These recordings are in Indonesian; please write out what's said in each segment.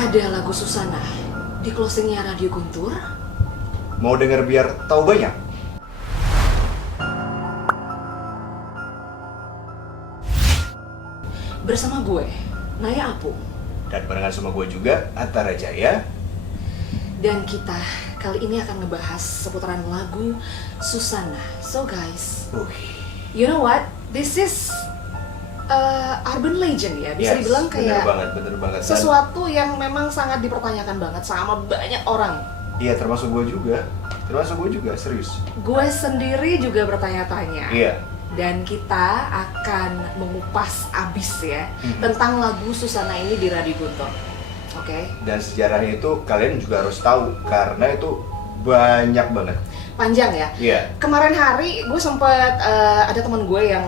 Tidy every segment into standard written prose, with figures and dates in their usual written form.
Ada lagu Susana di closingnya Radio Guntur. Mau denger biar tahu banyak? Bersama gue, Naya Apung. Dan barengan sama gue juga, Atta Rajaya. Dan kita kali ini akan ngebahas seputaran lagu Susana. So guys, you know what? This is urban legend ya, bisa dibilang kayak bener banget. Sesuatu yang memang sangat dipertanyakan banget sama banyak orang. Iya, termasuk gue juga, serius. Gue sendiri juga bertanya-tanya. Iya. Dan kita akan mengupas abis ya tentang lagu Susana ini di Radio Guntur. Oke. Dan sejarahnya itu kalian juga harus tahu karena itu banyak banget. Panjang ya. Iya. Kemarin hari gue sempet ada teman gue yang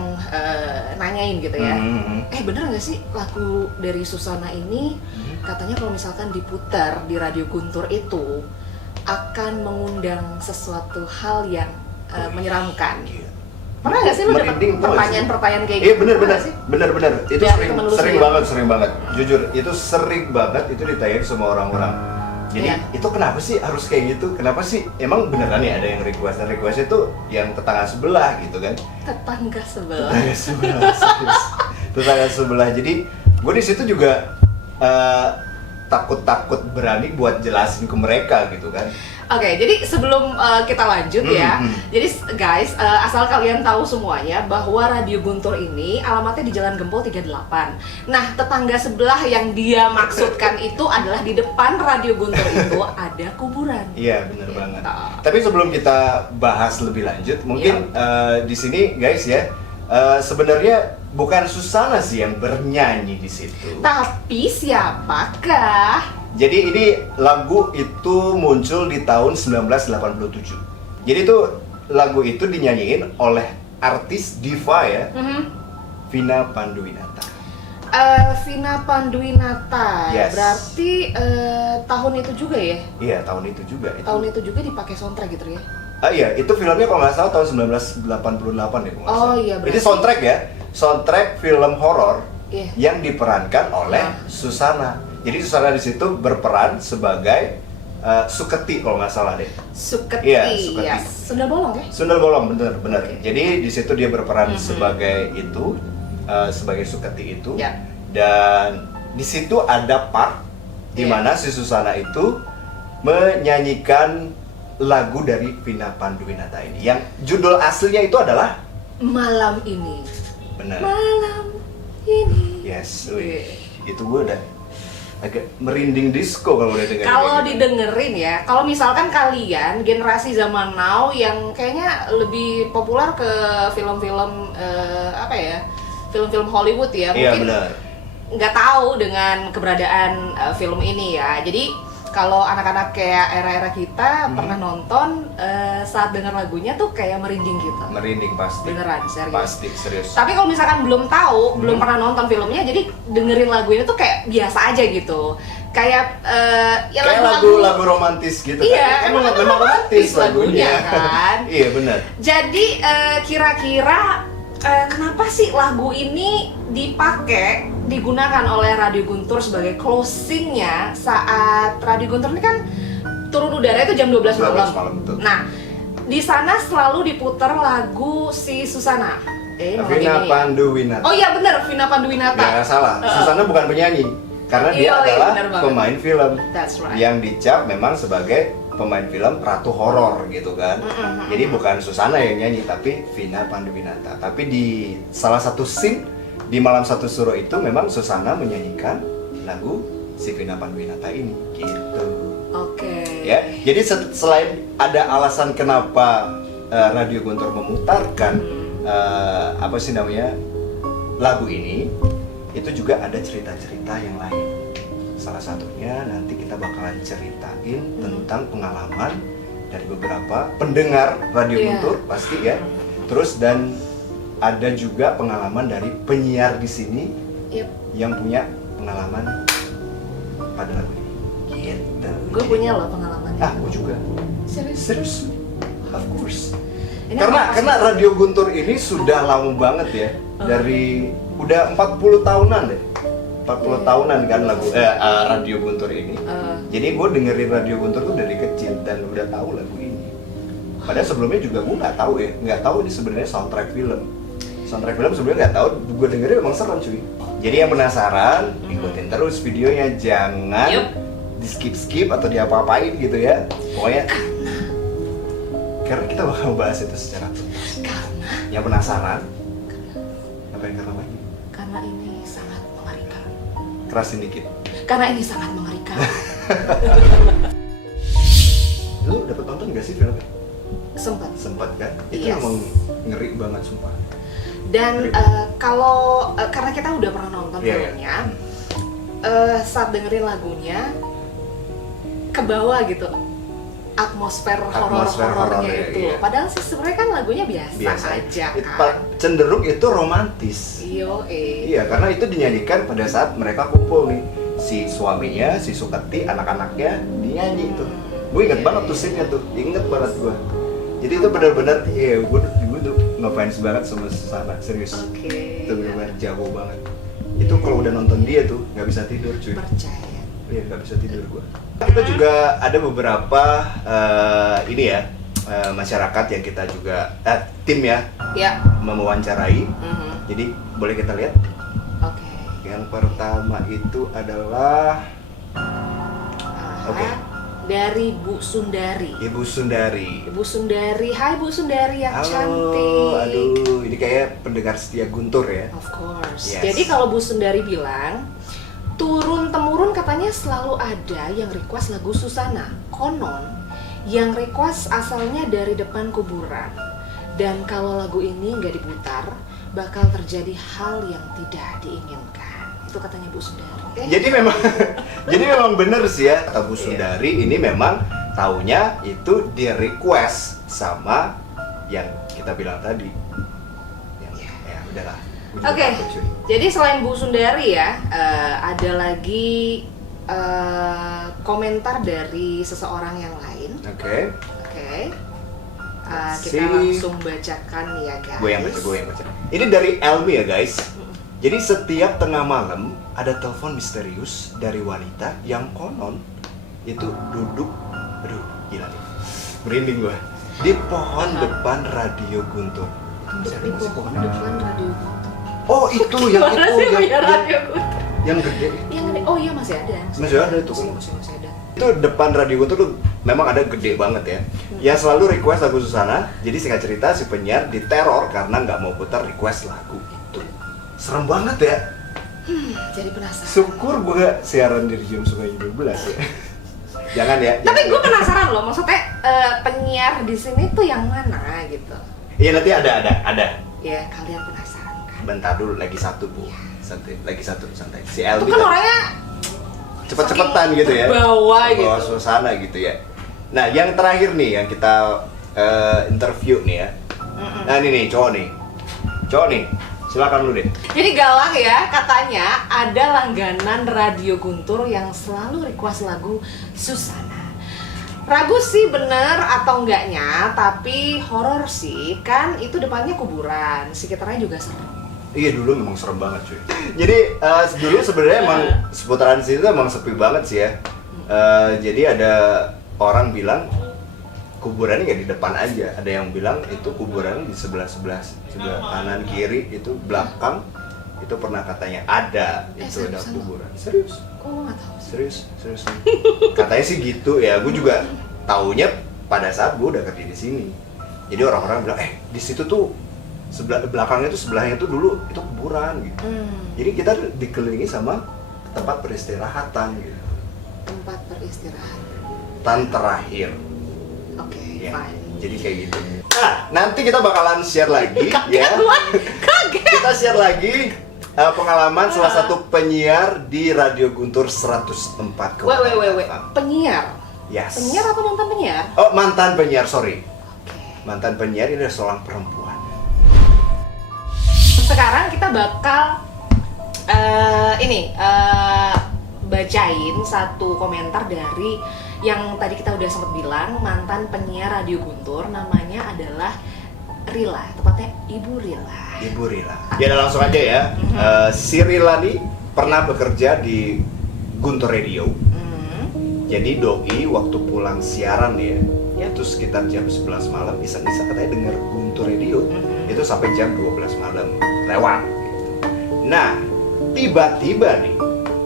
nanyain gitu ya. Bener nggak sih lagu dari Susana ini katanya kalau misalkan diputar di Radio Guntur itu akan mengundang sesuatu hal yang menyeramkan. Iya. Pernah nggak sih lu dapat pertanyaan-pertanyaan kayak gitu? Iya bener. Itu sering banget. Jujur, itu sering banget itu ditanyain sama orang-orang. Jadi itu kenapa sih harus kayak gitu? Kenapa sih? Emang beneran ya ada yang request itu yang tetangga sebelah gitu kan? Tetangga sebelah. Jadi gue di situ juga takut berani buat jelasin ke mereka gitu kan. Oke, jadi sebelum kita lanjut ya, jadi guys, asal kalian tahu semuanya bahwa Radio Guntur ini alamatnya di Jalan Gempol 38. Nah, tetangga sebelah yang dia maksudkan itu adalah di depan Radio Guntur itu ada kuburan. Iya, bener banget. Tapi sebelum kita bahas lebih lanjut, mungkin di sini guys ya, sebenarnya bukan Susana sih yang bernyanyi di situ. Tapi siapakah? Jadi ini lagu itu muncul di tahun 1987. Jadi itu lagu itu dinyanyiin oleh artis diva ya, Vina Panduwinata. Vina Panduwinata, yes. Berarti tahun itu juga ya? Iya, tahun itu juga. Tahun itu juga dipakai soundtrack gitu ya? Iya, itu filmnya kalau nggak salah tahun 1988 ya, kalau nggak salah. Iya, berarti. Ini soundtrack ya, soundtrack film horor yang diperankan oleh Susana. Jadi Susana di situ berperan sebagai Suketi kalau nggak salah deh. Suketi. Iya, Suketi. Ya. Sundel bolong ya? Sundel bolong, bener. Okay. Jadi di situ dia berperan sebagai itu, sebagai Suketi itu. Yeah. Dan di situ ada part di mana si Susana itu menyanyikan lagu dari Vina Panduwinata ini. Yang judul aslinya itu adalah Malam Ini. Bener. Malam Ini. Yes, itu gue udah agak merinding disco kalau udah dengerin. Kalau didengerin ya, kalau misalkan kalian generasi zaman now yang kayaknya lebih populer ke film-film film-film Hollywood ya, mungkin nggak tahu dengan keberadaan film ini ya. Jadi kalau anak-anak kayak era-era kita pernah nonton saat dengar lagunya tuh kayak merinding gitu. Merinding pasti. Beneran, serius. Pasti, serius. Tapi kalau misalkan belum tahu, belum pernah nonton filmnya, jadi dengerin lagu ini tuh kayak biasa aja gitu. Kayak kayak lagu romantis gitu. Iya, kan? Emang romantis lagunya kan. Iya, benar. Jadi kira-kira kenapa sih lagu ini digunakan oleh Radio Guntur sebagai closingnya saat Radio Guntur ini kan turun udara itu jam 12 malam. Nah, di sana selalu diputar lagu si Susana. Vina Panduwinata. Oh iya benar, Vina Panduwinata. Ya, salah. Susana bukan penyanyi. Karena dia adalah pemain film. That's right. Yang dicap memang sebagai pemain film ratu horor gitu kan. Jadi bukan Susana yang nyanyi tapi Vina Panduwinata. Tapi di salah satu scene di Malam Satu Suro itu memang Susana menyanyikan lagu si Vina Panduwinata ini gitu. Oke. Ya, jadi selain ada alasan kenapa Radio Guntur memutarkan lagu ini, itu juga ada cerita-cerita yang lain. Salah satunya nanti kita bakalan ceritain tentang pengalaman dari beberapa pendengar Radio Guntur pasti ya. Terus dan ada juga pengalaman dari penyiar di sini yang punya pengalaman pada lagu ini. Gitu. Gue punya loh pengalamannya. Gue juga. Serius. Of course. Karena Radio Guntur ini sudah lama banget ya. Dari udah 40 tahunan deh. 40 tahunan kan lagu Radio Guntur ini. Jadi gue dengerin Radio Guntur tuh dari kecil dan udah tahu lagu ini. Padahal sebelumnya juga gue nggak tahu ini sebenarnya soundtrack film. Soundtrack film sebelumnya nggak tahu, gue dengerin emang serem cuy. Jadi yang penasaran, ikutin terus videonya, jangan di skip atau diapa-apain gitu ya. Pokoknya karena kita bakal bahas itu secara tuntas. Karena yang penasaran, apa yang karena lagi? Karena ini sangat mengerikan. Kerasin dikit. Karena ini sangat mengerikan. Lu dapet nonton nggak sih filmnya? Sempat kan? Itu emang ngeri banget sumpah. Dan karena kita udah pernah nonton filmnya, saat dengerin lagunya ke bawah gitu atmosfer horor-horornya itu. Padahal sih sebenarnya kan lagunya biasa aja kan. Cenderung itu romantis. Iya, karena itu dinyanyikan pada saat mereka kumpul nih. Si suaminya, si Suketi, anak-anaknya dinyanyi itu. Gue inget banget tuh scene-nya tuh, inget banget gue. Jadi itu benar-benar, gue tuh ngefans banget sama Susana, serius. Itu benar-benar jago banget. Itu kalau udah nonton dia tuh nggak bisa tidur cuy. Percaya. Iya, nggak bisa tidur gue. Kita juga ada beberapa masyarakat yang kita juga tim ya mewawancarai. Jadi boleh kita lihat. Yang pertama itu adalah dari Bu Sundari. Ibu Sundari. Hai Bu Sundari yang halo, cantik. Aduh, ini kayak pendengar setia Guntur ya. Of course. Yes. Jadi kalau Bu Sundari bilang turun-temurun katanya selalu ada yang request lagu Susana. Konon yang request asalnya dari depan kuburan. Dan kalau lagu ini nggak diputar, bakal terjadi hal yang tidak diinginkan. Itu katanya Bu Sundari. Jadi memang bener sih ya kata Bu Sundari. Ini memang taunya itu di request sama yang kita bilang tadi. Ya udahlah. Jadi selain Bu Sundari ya, ada lagi komentar dari seseorang yang lain. Kita langsung bacakan ya guys. Gue yang baca. Ini dari Elmi ya guys. Jadi setiap tengah malam ada telepon misterius dari wanita yang konon itu duduk, aduh gila nih, merinding gue, di pohon depan Radio Guntur. Itu masih ada nggak sih pohon depan Radio Guntur? Oh itu yang gede. Oh iya masih ada. Masih ada itu kan? Masih ada. Itu depan Radio Guntur tuh memang ada gede banget ya. Yang selalu request lagu Susana. Jadi singkat cerita si penyiar diteror karena nggak mau putar request lagu itu. Serem banget ya. Jadi penasaran. Syukur gue siaran dari jam 12 ya. Jangan ya. Tapi gue penasaran loh, maksudnya penyiar di sini tuh yang mana gitu. Iya nanti ada. Ya kalian penasaran kan. Bentar dulu, lagi satu Bu. Santai. Si Elmi. Itu kan orangnya cepet-cepetan gitu ya. Bawa suasana gitu ya. Nah yang terakhir nih yang kita interview nih ya. Nah ini nih cowok nih. Silakan lu deh. Jadi galang ya, katanya ada langganan Radio Guntur yang selalu request lagu Susana. Ragu sih bener atau enggaknya, tapi horor sih, kan itu depannya kuburan, sekitarnya juga serem. Iya dulu memang serem banget cuy. Jadi dulu sebenarnya emang seputaran situ emang sepi banget sih ya. Jadi ada orang bilang kuburannya nggak di depan aja, ada yang bilang itu kuburan di sebelah kanan kiri itu belakang itu pernah katanya ada itu ada kuburan. Serius? Kok lo nggak tahu? Serius. Katanya sih gitu ya. Gue juga taunya pada saat gue udah kerja di sini. Jadi orang-orang bilang di situ tuh belakangnya tuh sebelahnya tuh dulu itu kuburan gitu. Jadi kita dikelilingi sama tempat peristirahatan gitu. Tempat peristirahatan terakhir. Fine. Jadi kayak gitu. Nah, nanti kita bakalan share lagi ya. Kaget. Kita share lagi pengalaman salah satu penyiar di Radio Guntur 104. Wait. Penyiar? Yes. Penyiar atau mantan penyiar? Oh, mantan penyiar, sorry. Mantan penyiar ini adalah seorang perempuan. Sekarang kita bakal bacain satu komentar dari yang tadi kita udah sempat bilang, mantan penyiar Radio Guntur, namanya adalah Rila, tepatnya Ibu Rila. Ya udah langsung aja ya. Si Rila nih pernah bekerja di Guntur Radio. Jadi doi waktu pulang siaran ya, itu sekitar jam 11 malam iseng-iseng katanya denger Guntur Radio. Itu sampai jam 12 malam lewat gitu. Nah, tiba-tiba nih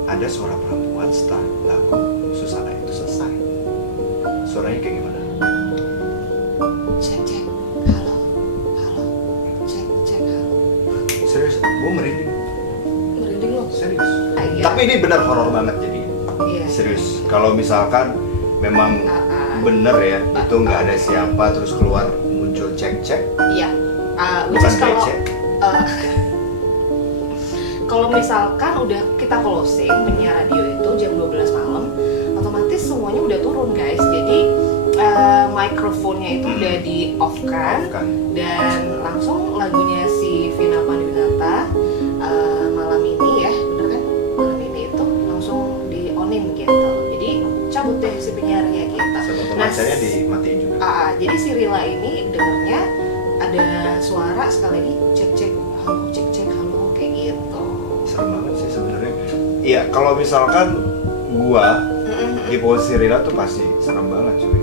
ada suara perempuan setelah lagu Susana itu selesai. Suaranya kayak gimana? Cek, halo, cek, halo. Serius, gue merinding. Merinding lo? Serius. Iya. Tapi ini benar horor banget jadi. Iya. Serius. Kalau misalkan memang bener ya, itu nggak ada siapa terus keluar muncul cek. Iya. Bukan becek. Kalau misalkan udah kita closing penyiar radio itu jam 12 malam, otomatis semuanya udah turun guys. Jadi mikrofonnya itu udah di off kan, dan langsung lagunya si Vina Panduwinata malam ini ya, bener kan? Malam ini itu langsung di onin gitu. Jadi cabut deh si penyiarnya kita. Nah, dimatiin juga. Jadi si Rila ini dengernya ada suara sekali lagi cek halo kayak gitu. Serem banget sih sebenarnya. Iya, kalau misalkan gua di posisi Rila tuh pasti serem banget cuy.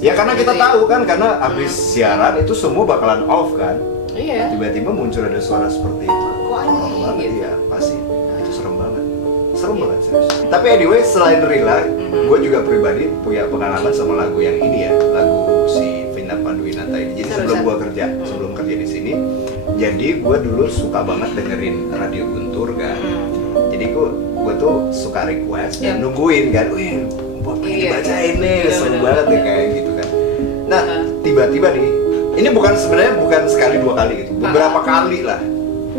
Ya karena kita tahu kan, karena abis siaran itu semua bakalan off kan. Iya. Tiba-tiba muncul ada suara seperti itu. Kok aneh gitu? Iya, pasti. Itu serem banget. Serem banget serius. Tapi anyway, selain Rila, gue juga pribadi punya pengalaman sama lagu yang ini ya, lagu si Vina Panduwinata ini. Jadi sebelum kerja di sini, jadi gue dulu suka banget dengerin radio Guntur kan. Jadi gue tuh suka request dan nungguin kan, wih, dibacain nih, seru banget deh kayak gitu kan. Nah, tiba-tiba nih, ini sebenarnya bukan sekali 2 kali gitu, beberapa kali lah,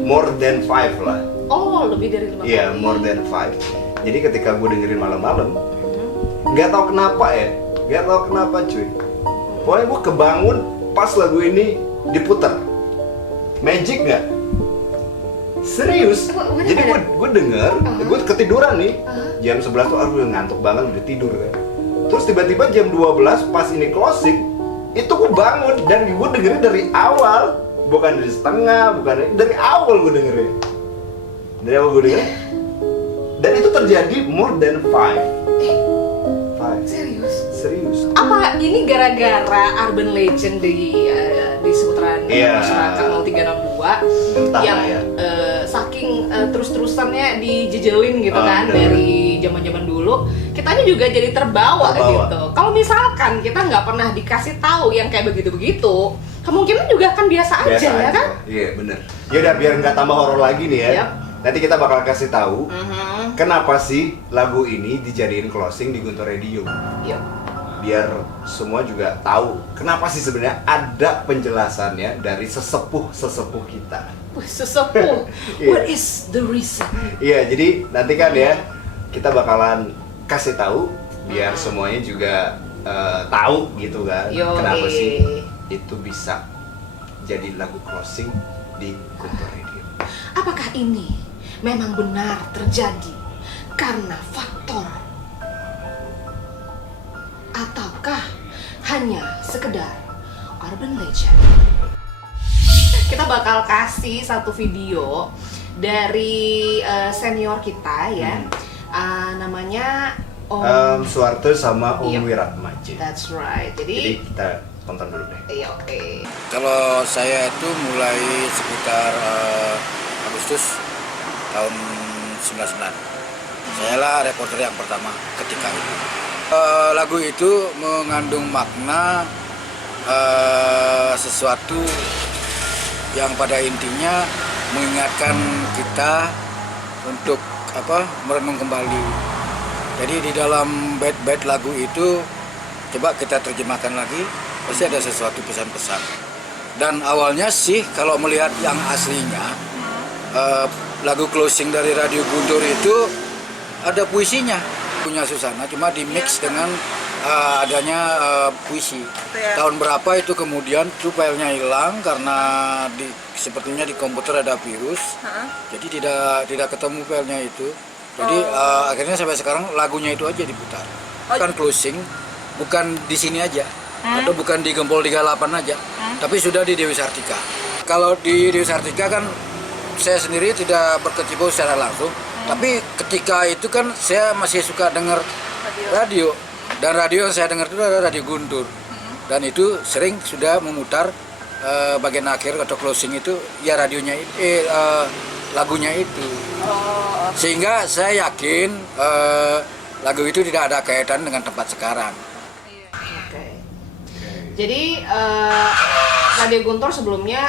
more than 5 lah. Oh, lebih dari 5 kali. Iya, more than 5. Jadi ketika gue dengerin malam-malam, nggak tahu kenapa cuy. Pokoknya gue kebangun pas lagu ini diputar. Magic nggak? Serius. Jadi gue denger, gue ketiduran nih. Jam 11 tuh aduh ngantuk banget, udah tidur kan. Terus tiba-tiba jam 12 pas ini closing, itu gue bangun dan gue dengerin dari awal, bukan dari setengah, dari awal gue dengerin. Dari awal gue dengerin. Dan itu terjadi more than 5. Serius. Apa ini gara-gara urban legend di seputaran masyarakat 0362 yang saking terus-terusannya dijejelin gitu kan dari zaman-zaman dulu, kitanya juga jadi terbawa. Gitu. Kalau misalkan kita nggak pernah dikasih tahu yang kayak begitu-begitu, kemungkinan juga akan biasa aja ya kan? Iya bener. Yaudah biar nggak tambah horor lagi nih ya. Nanti kita bakal kasih tahu kenapa sih lagu ini dijadiin closing di Guntur Radio. Biar semua juga tahu kenapa sih sebenarnya ada penjelasannya dari sesepuh kita. Sesepuh. What is the reason? Iya, jadi nanti kan ya kita bakalan kasih tahu biar semuanya juga tahu gitu kan. Kenapa sih itu bisa jadi lagu closing di Guntur Radio. Apakah ini memang benar terjadi karena faktor, ataukah hanya sekedar urban legend? Kita bakal kasih satu video dari senior kita ya, namanya Om Suharto sama Om Wiratmaji. That's right. Jadi kita tonton dulu deh. Iya, oke. Kalau saya itu mulai sekitar Agustus tahun 99. Saya lah reporter yang pertama ketika itu. Lagu itu mengandung makna sesuatu yang pada intinya mengingatkan kita untuk merenung kembali. Jadi di dalam bait-bait lagu itu coba kita terjemahkan lagi, pasti ada sesuatu pesan-pesan. Dan awalnya sih kalau melihat yang aslinya, lagu closing dari Radio Guntur itu ada puisinya, punya Susana, cuma di mix dengan adanya puisi. Tahun berapa itu kemudian tuh filenya hilang karena sepertinya di komputer ada virus, jadi tidak ketemu filenya itu. Jadi akhirnya sampai sekarang lagunya itu aja diputar. Bukan closing, bukan di sini aja, atau bukan di Gempol 38 aja, tapi sudah di Dewi Sartika. Kalau di Dewi Sartika kan saya sendiri tidak berkecimpung secara langsung, Tapi ketika itu kan saya masih suka dengar radio. Dan radio yang saya dengar itu adalah radio Guntur. Dan itu sering sudah memutar bagian akhir atau closing itu ya radionya lagunya itu. Sehingga saya yakin lagu itu tidak ada kaitan dengan tempat sekarang. Oke. Jadi Radio Guntur sebelumnya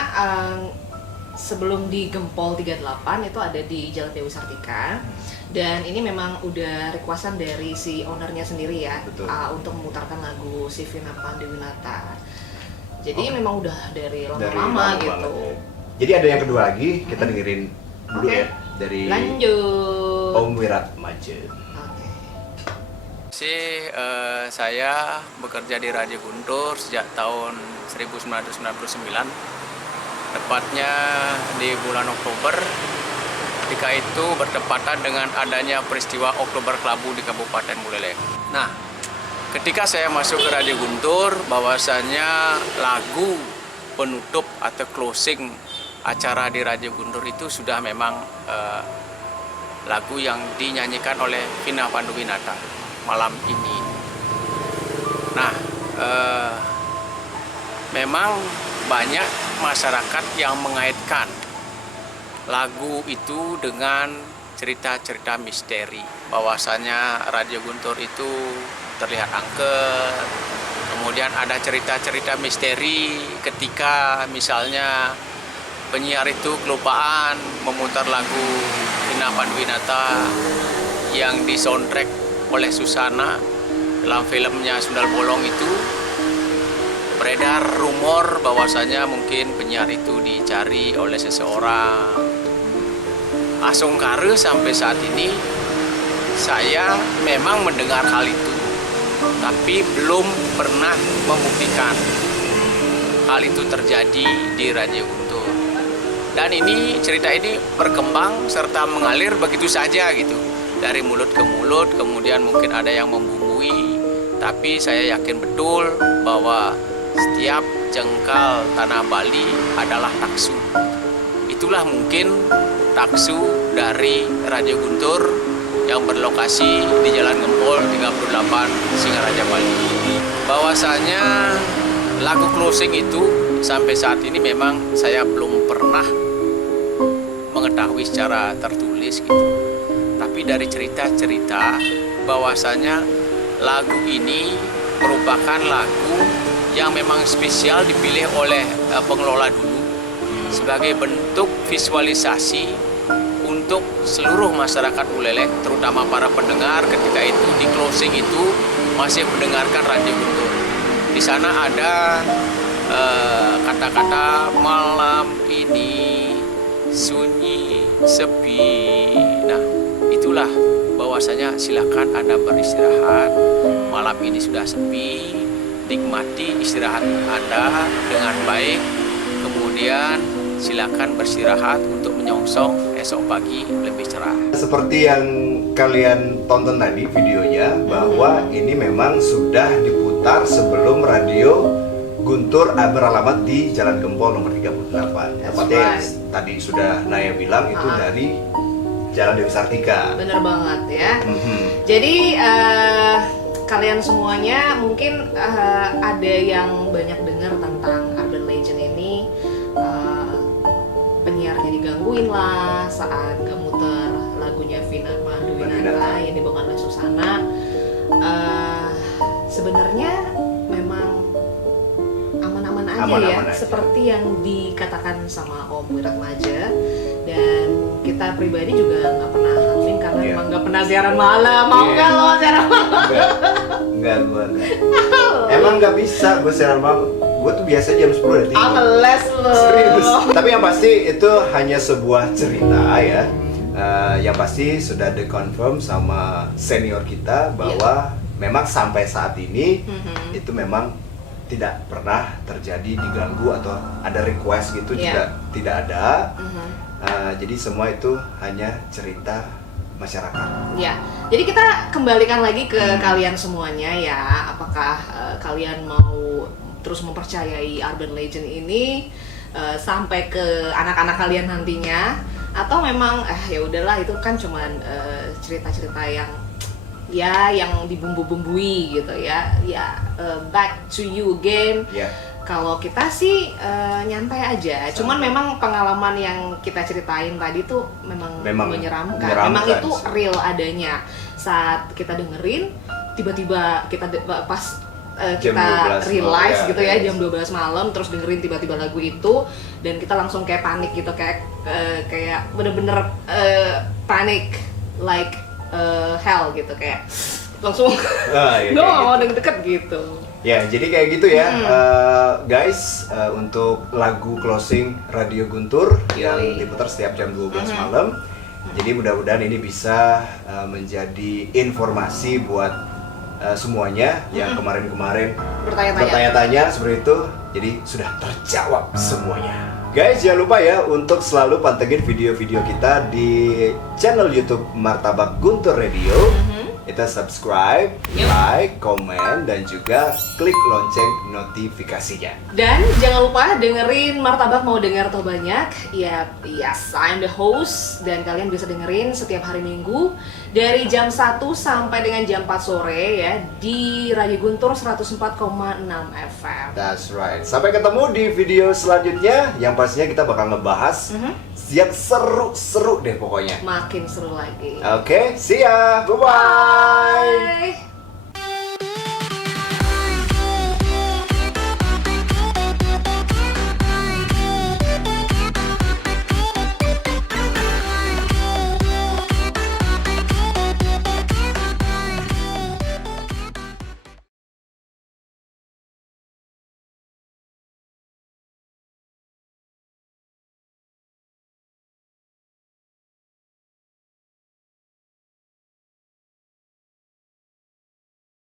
sebelum di Gempol 38 itu ada di Jalan Dewi Sartika. Dan ini memang udah requestan dari si ownernya sendiri ya, untuk memutarkan lagu si Vina Panduwinata. Jadi memang udah dari lama-lama gitu. Jadi ada yang kedua lagi, kita dengerin dulu ya dari lanjut Om Wiratmaja. Saya bekerja di Radio Guntur sejak tahun 1999, tepatnya di bulan Oktober. Ketika itu bertepatan dengan adanya peristiwa Oktober Kelabu di Kabupaten Buleleng. Nah, ketika saya masuk ke Radio Guntur, bahwasannya lagu penutup atau closing acara di Radio Guntur itu sudah memang lagu yang dinyanyikan oleh Vina Panduwinata malam ini. Nah, memang banyak masyarakat yang mengaitkan lagu itu dengan cerita-cerita misteri, bahwasanya Radio Guntur itu terlihat angker. Kemudian ada cerita-cerita misteri ketika misalnya penyiar itu kelupaan memutar lagu Vina Panduwinata yang di soundtrack oleh Susana dalam filmnya Sundal Bolong itu. Beredar rumor bahwasanya mungkin penyiar itu dicari oleh seseorang. Asongkare sampai saat ini saya memang mendengar hal itu, tapi belum pernah membuktikan hal itu terjadi di Radio Guntur. Dan ini cerita ini berkembang serta mengalir begitu saja gitu, dari mulut ke mulut, kemudian mungkin ada yang membumbui, tapi saya yakin betul bahwa setiap jengkal tanah Bali adalah taksu. Itulah mungkin taksu dari Radio Guntur yang berlokasi di Jalan Gempol 38 Singaraja Bali. Bahwasanya lagu closing itu sampai saat ini memang saya belum pernah mengetahui secara tertulis gitu. Tapi dari cerita-cerita bahwasanya lagu ini merupakan lagu yang memang spesial dipilih oleh pengelola dulu sebagai bentuk visualisasi untuk seluruh masyarakat Buleleng, terutama para pendengar ketika itu di closing itu masih mendengarkan Radio Guntur. Di sana ada kata-kata malam ini sunyi sepi. Nah, itulah bahwasanya silakan Anda beristirahat. Malam ini sudah sepi. Nikmati istirahat Anda dengan baik, kemudian silakan beristirahat untuk menyongsong esok pagi lebih cerah. Seperti yang kalian tonton tadi videonya, bahwa ini memang sudah diputar sebelum Radio Guntur beralamat di Jalan Gempol nomor 38. Tepatnya tadi sudah Naya bilang itu dari Jalan Dewi Sartika. Bener banget ya. Jadi kalian semuanya mungkin ada yang banyak dengar tentang Urban Legend ini, penyiarnya digangguin lah saat gak muter lagunya Vina Panduwinata yang dibawakan oleh Susana. Sebenarnya memang aman-aman aja, seperti yang dikatakan sama Om Wiratmaja. Dan kita pribadi juga nggak pernah ngalamin karena emang nggak pernah siaran malam. Mau nggak lo siaran malam? Enggak, gue emang nggak bisa gue siaran malam. Gue tuh biasa jam 10 udah tidur. Les lo. Serius. Tapi yang pasti itu hanya sebuah cerita ya. Yang pasti sudah dikonfirm sama senior kita bahwa memang sampai saat ini itu memang tidak pernah terjadi diganggu atau ada request gitu, juga tidak ada. Jadi semua itu hanya cerita masyarakat. Ya, jadi kita kembalikan lagi ke kalian semuanya ya. Apakah kalian mau terus mempercayai Urban Legend ini sampai ke anak-anak kalian nantinya, atau memang ya udahlah itu kan cuman cerita-cerita yang yang dibumbu-bumbui gitu ya. Back to you again. Kalau kita sih nyantai aja. Cuman memang pengalaman yang kita ceritain tadi tuh memang menyeramkan. Memang itu real adanya. Saat kita dengerin, tiba-tiba kita pas kita realize gitu ya, jam 12 malam terus dengerin tiba-tiba lagu itu dan kita langsung kayak panik gitu, kayak bener-bener panik like hell gitu, kayak langsung gue gak mau deket gitu. Ya, jadi kayak gitu ya, guys, untuk lagu closing Radio Guntur yang diputar setiap jam 12 malam. Jadi mudah-mudahan ini bisa menjadi informasi buat semuanya yang kemarin-kemarin bertanya-tanya seperti itu. Jadi sudah terjawab semuanya. Guys, jangan lupa ya untuk selalu pantengin video-video kita di channel YouTube Martabak Guntur Radio. Kita subscribe, like, komen, dan juga klik lonceng notifikasinya. Dan jangan lupa dengerin Martabak Mau Dengar Atau Banyak. Yes, I'm the host. Dan kalian bisa dengerin setiap hari Minggu dari jam 1 sampai dengan jam 4 sore ya di Radio Guntur 104,6 FM. That's right. Sampai ketemu di video selanjutnya yang pastinya kita bakal ngebahas yang seru-seru deh pokoknya. Makin seru lagi. Oke, see ya. Bye-bye. Bye.